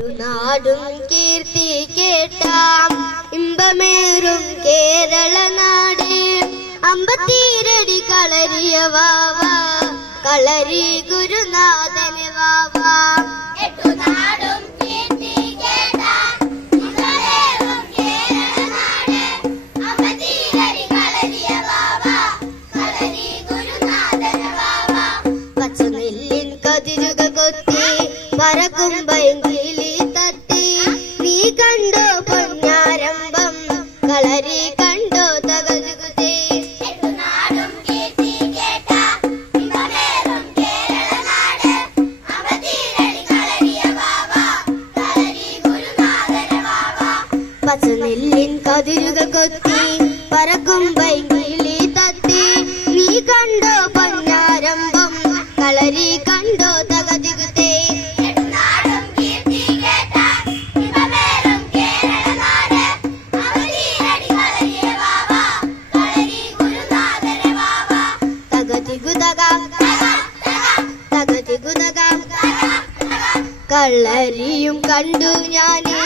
നാടും കീർത്തി കേട്ടാം ഇമ്പമേറും കേരള നാട് അമ്പത്തീരടി കളരിയ വാവ കളരി ഗുരുനാഥന് വാവ. പച്ചനെല്ലിൻ കതിരുക കൊത്തി പറക്കും പൈങ്കിളി തട്ടി നീ കണ്ടോ പൊന്നാരംഭം കളരി കണ്ടോ തകരുകുതേ. പച്ചനെല്ലിൻ കതിരുക കൊത്തി പറക്കും പൈങ്കിളി തട്ടി നീ കണ്ടോ പൊന്നാരംഭം കളരി കണ്ടോ തകരുകുതേ. കളരിയും കണ്ടു ഞാനേ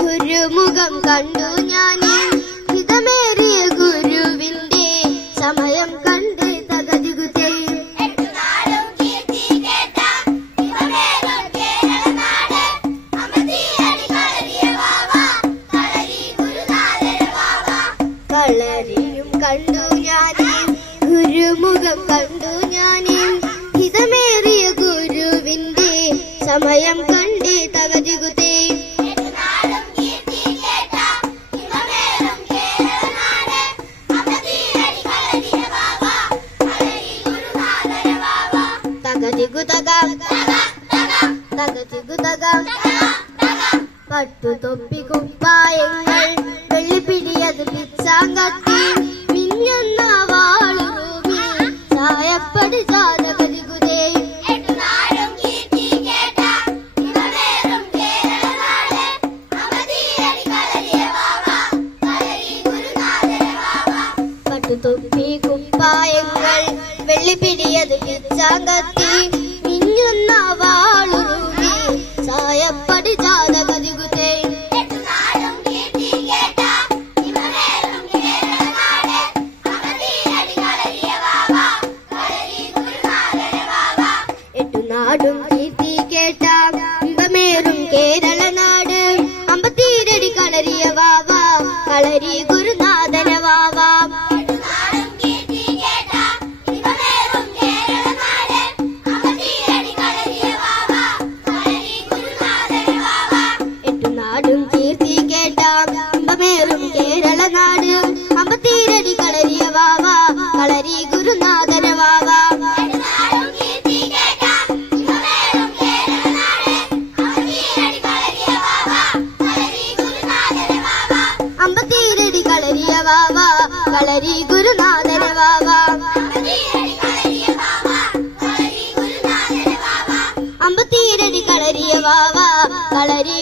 ഗുരുമുഖം കണ്ടു ഞാനേ ഹിതമേറിയ ഗുരുവിന്റെ സമയം കണ്ട് തകരുകുതേ. കളരിയും കണ്ടു ഞാനേ ഗുരുമുഖം കണ്ടു ഞാനേ ഹിതമേറിയ ഗുരുവിന്റെ സമയം കണ്ട് തകരുകുതേ. പട്ടുതൊപ്പി കുപ്പായങ്ങൾ വെള്ളിപ്പിടിയത് പിച്ചാങ്കത്തി മിന്നുന്ന വാളുറൂപി ചായപ്പടി ചാതകരുകുതേ. പട്ടുതൊപ്പി കുപ്പായങ്ങൾ വെള്ളിപ്പിടിയത് പിച്ചാങ്കത്തി മിന്നുന്ന വാളുറൂപി ചായപ്പടി ചാതകരുകുതേ. എട്ടുനാടും കീർത്തി കേട്ട ഇമ്പമേറും കേരള നാട് അമ്പത്തീരടി കളരിയ വാവ കളരി ഗുരുനാഥന വാവ. എട്ടുനാടും കീർത്തി കേട്ട ഇമ്പമേറും കേരള നാട് അമ്പത്തീരടി കളരിയ വാവ കളരി ഗുരുനാഥന വാവ. അമ്പത്തീരടി കളരിയ വാവ കളരി ഗുരുനാഥന വാവ. അമ്പത്തീരടി കളരിയ വാവ കളരി